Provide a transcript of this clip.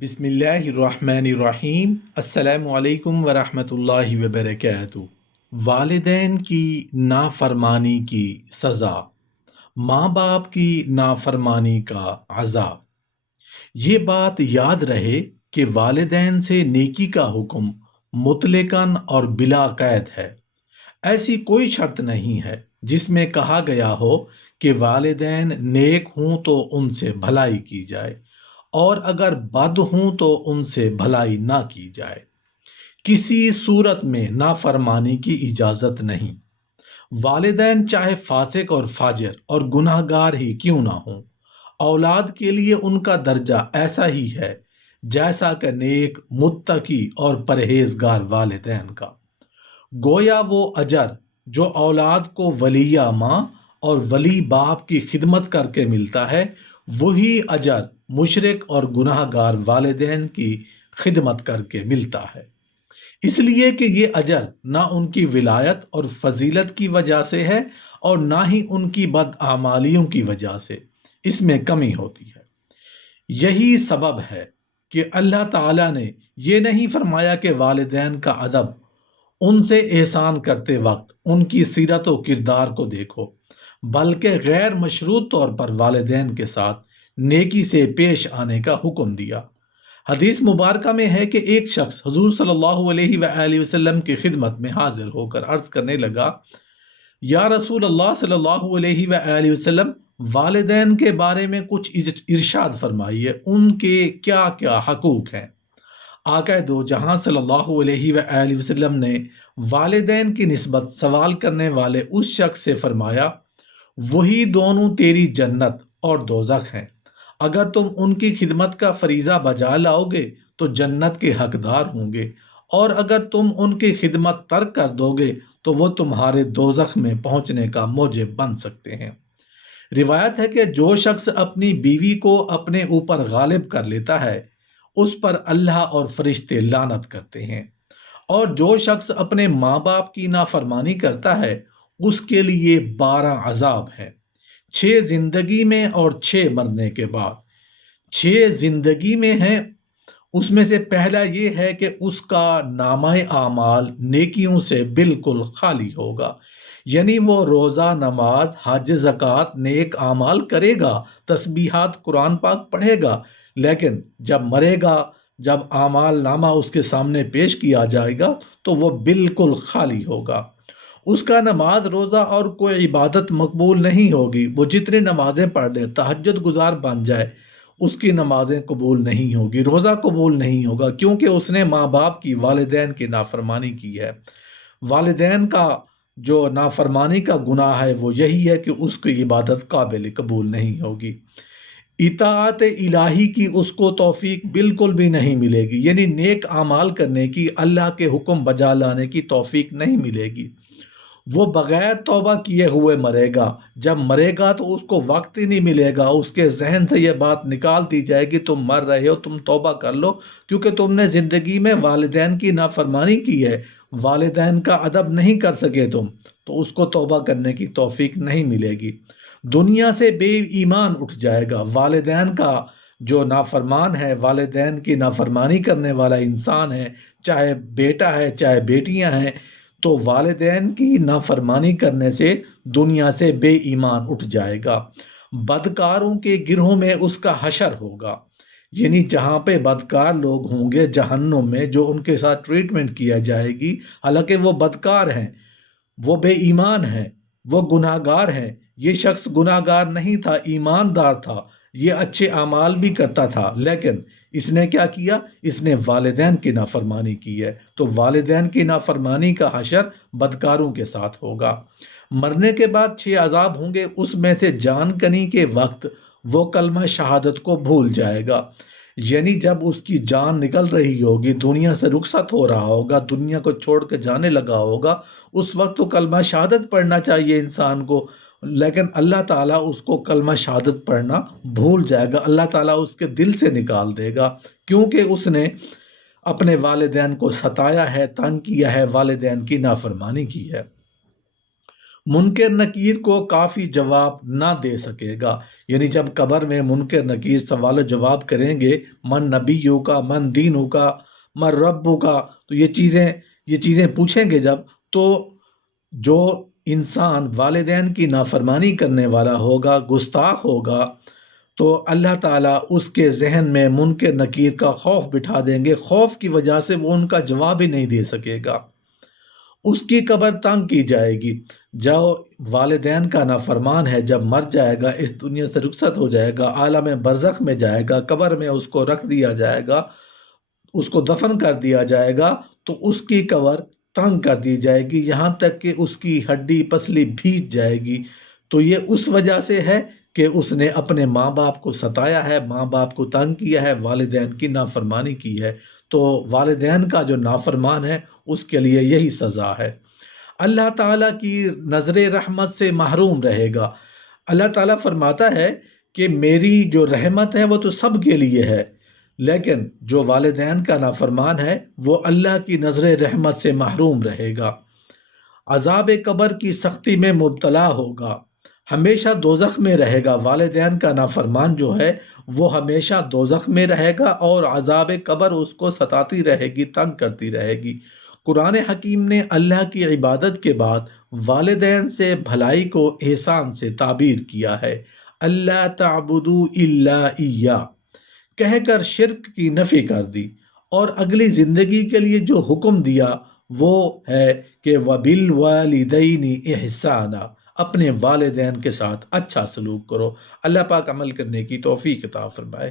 بسم اللہ الرحمن الرحیم۔ السلام علیکم ورحمۃ اللہ وبرکاتہ۔ والدین کی نافرمانی کی سزا، ماں باپ کی نافرمانی کا عذاب۔ یہ بات یاد رہے کہ والدین سے نیکی کا حکم مطلقاً اور بلا قید ہے۔ ایسی کوئی شرط نہیں ہے جس میں کہا گیا ہو کہ والدین نیک ہوں تو ان سے بھلائی کی جائے اور اگر بد ہوں تو ان سے بھلائی نہ کی جائے۔ کسی صورت میں نافرمانی کی اجازت نہیں، والدین چاہے فاسق اور فاجر اور گناہ گار ہی کیوں نہ ہوں۔ اولاد کے لیے ان کا درجہ ایسا ہی ہے جیسا کہ نیک، متقی اور پرہیزگار والدین کا۔ گویا وہ اجر جو اولاد کو ولیہ ماں اور ولی باپ کی خدمت کر کے ملتا ہے، وہی اجر مشرک اور گناہ گار والدین کی خدمت کر کے ملتا ہے۔ اس لیے کہ یہ اجر نہ ان کی ولایت اور فضیلت کی وجہ سے ہے اور نہ ہی ان کی بدعمالیوں کی وجہ سے، اس میں کمی ہوتی ہے۔ یہی سبب ہے کہ اللہ تعالیٰ نے یہ نہیں فرمایا کہ والدین کا ادب، ان سے احسان کرتے وقت ان کی سیرت و کردار کو دیکھو، بلکہ غیر مشروط طور پر والدین کے ساتھ نیکی سے پیش آنے کا حکم دیا۔ حدیث مبارکہ میں ہے کہ ایک شخص حضور صلی اللہ علیہ وآلہ وسلم کی خدمت میں حاضر ہو کر عرض کرنے لگا، یا رسول اللہ صلی اللہ علیہ وآلہ وسلم، والدین کے بارے میں کچھ ارشاد فرمائیے، ان کے کیا کیا حقوق ہیں؟ آقا دو جہاں صلی اللہ علیہ وآلہ وسلم نے والدین کی نسبت سوال کرنے والے اس شخص سے فرمایا، وہی دونوں تیری جنت اور دوزخ ہیں، اگر تم ان کی خدمت کا فریضہ بجا لاؤ گے تو جنت کے حقدار ہوں گے، اور اگر تم ان کی خدمت ترک کر دو گے تو وہ تمہارے دوزخ میں پہنچنے کا موجب بن سکتے ہیں۔ روایت ہے کہ جو شخص اپنی بیوی کو اپنے اوپر غالب کر لیتا ہے، اس پر اللہ اور فرشتے لعنت کرتے ہیں، اور جو شخص اپنے ماں باپ کی نافرمانی کرتا ہے اس کے لیے 12 عذاب ہیں، 6 زندگی میں اور 6 مرنے کے بعد۔ 6 زندگی میں ہیں، اس میں سے پہلا یہ ہے کہ اس کا نامہ اعمال نیکیوں سے بالکل خالی ہوگا، یعنی وہ روزہ، نماز، حج، زکوٰۃ، نیک اعمال کرے گا، تسبیحات، قرآن پاک پڑھے گا، لیکن جب مرے گا، جب اعمال نامہ اس کے سامنے پیش کیا جائے گا تو وہ بالکل خالی ہوگا۔ اس کا نماز، روزہ اور کوئی عبادت مقبول نہیں ہوگی، وہ جتنی نمازیں پڑھ لے، تہجد گزار بن جائے، اس کی نمازیں قبول نہیں ہوگی، روزہ قبول نہیں ہوگا، کیونکہ اس نے ماں باپ کی، والدین کی نافرمانی کی ہے۔ والدین کا جو نافرمانی کا گناہ ہے وہ یہی ہے کہ اس کی عبادت قابل قبول نہیں ہوگی۔ اطاعت الہی کی اس کو توفیق بالکل بھی نہیں ملے گی، یعنی نیک اعمال کرنے کی، اللہ کے حکم بجا لانے کی توفیق نہیں ملے گی۔ وہ بغیر توبہ کیے ہوئے مرے گا، جب مرے گا تو اس کو وقت ہی نہیں ملے گا، اس کے ذہن سے یہ بات نکال دی جائے گی، تم مر رہے ہو، تم توبہ کر لو، کیونکہ تم نے زندگی میں والدین کی نافرمانی کی ہے، والدین کا ادب نہیں کر سکے تم، تو اس کو توبہ کرنے کی توفیق نہیں ملے گی۔ دنیا سے بے ایمان اٹھ جائے گا۔ والدین کا جو نافرمان ہے، والدین کی نافرمانی کرنے والا انسان ہے، چاہے بیٹا ہے چاہے بیٹیاں ہیں، تو والدین کی نافرمانی کرنے سے دنیا سے بے ایمان اٹھ جائے گا۔ بدکاروں کے گروہ میں اس کا حشر ہوگا، یعنی جہاں پہ بدکار لوگ ہوں گے جہنم میں، جو ان کے ساتھ ٹریٹمنٹ کیا جائے گی، حالانکہ وہ بدکار ہیں، وہ بے ایمان ہیں، وہ گناہ گار ہیں۔ یہ شخص گناہ گار نہیں تھا، ایماندار تھا، یہ اچھے اعمال بھی کرتا تھا، لیکن اس نے کیا کیا؟ اس نے والدین کی نافرمانی کی ہے، تو والدین کی نافرمانی کا حشر بدکاروں کے ساتھ ہوگا۔ مرنے کے بعد 6 عذاب ہوں گے، اس میں سے جان کنی کے وقت وہ کلمہ شہادت کو بھول جائے گا، یعنی جب اس کی جان نکل رہی ہوگی، دنیا سے رخصت ہو رہا ہوگا، دنیا کو چھوڑ کے جانے لگا ہوگا، اس وقت تو کلمہ شہادت پڑھنا چاہیے انسان کو، لیکن اللہ تعالیٰ اس کو کلمہ شہادت پڑھنا بھول جائے گا، اللہ تعالیٰ اس کے دل سے نکال دے گا، کیونکہ اس نے اپنے والدین کو ستایا ہے، تنگ کیا ہے، والدین کی نافرمانی کی ہے۔ منکر نکیر کو کافی جواب نہ دے سکے گا، یعنی جب قبر میں منکر نکیر سوال و جواب کریں گے، من نبیوں کا، من دینوں کا، من ربوں کا، تو یہ چیزیں پوچھیں گے جب، تو جو انسان والدین کی نافرمانی کرنے والا ہوگا، گستاخ ہوگا، تو اللہ تعالیٰ اس کے ذہن میں منکر نکیر کا خوف بٹھا دیں گے، خوف کی وجہ سے وہ ان کا جواب ہی نہیں دے سکے گا، اس کی قبر تنگ کی جائے گی۔ جو والدین کا نافرمان ہے، جب مر جائے گا، اس دنیا سے رخصت ہو جائے گا، عالم برزخ میں جائے گا، قبر میں اس کو رکھ دیا جائے گا، اس کو دفن کر دیا جائے گا، تو اس کی قبر تنگ کر دی جائے گی، یہاں تک کہ اس کی ہڈی پسلی بھیج جائے گی۔ تو یہ اس وجہ سے ہے کہ اس نے اپنے ماں باپ کو ستایا ہے، ماں باپ کو تنگ کیا ہے، والدین کی نافرمانی کی ہے، تو والدین کا جو نافرمان ہے اس کے لیے یہی سزا ہے۔ اللہ تعالیٰ کی نظر رحمت سے محروم رہے گا۔ اللہ تعالیٰ فرماتا ہے کہ میری جو رحمت ہے وہ تو سب کے لیے ہے، لیکن جو والدین کا نافرمان ہے وہ اللہ کی نظر رحمت سے محروم رہے گا، عذاب قبر کی سختی میں مبتلا ہوگا، ہمیشہ دوزخ میں رہے گا۔ والدین کا نافرمان جو ہے وہ ہمیشہ دوزخ میں رہے گا، اور عذاب قبر اس کو ستاتی رہے گی، تنگ کرتی رہے گی۔ قرآن حکیم نے اللہ کی عبادت کے بعد والدین سے بھلائی کو احسان سے تعبیر کیا ہے، اللہ تعبدوا الا ایہ کہہ کر شرک کی نفی کر دی، اور اگلی زندگی کے لیے جو حکم دیا وہ ہے کہ وَبِالْوَالِدَيْنِ إِحْسَانًا اپنے والدین کے ساتھ اچھا سلوک کرو۔ اللہ پاک عمل کرنے کی توفیق عطا فرمائے۔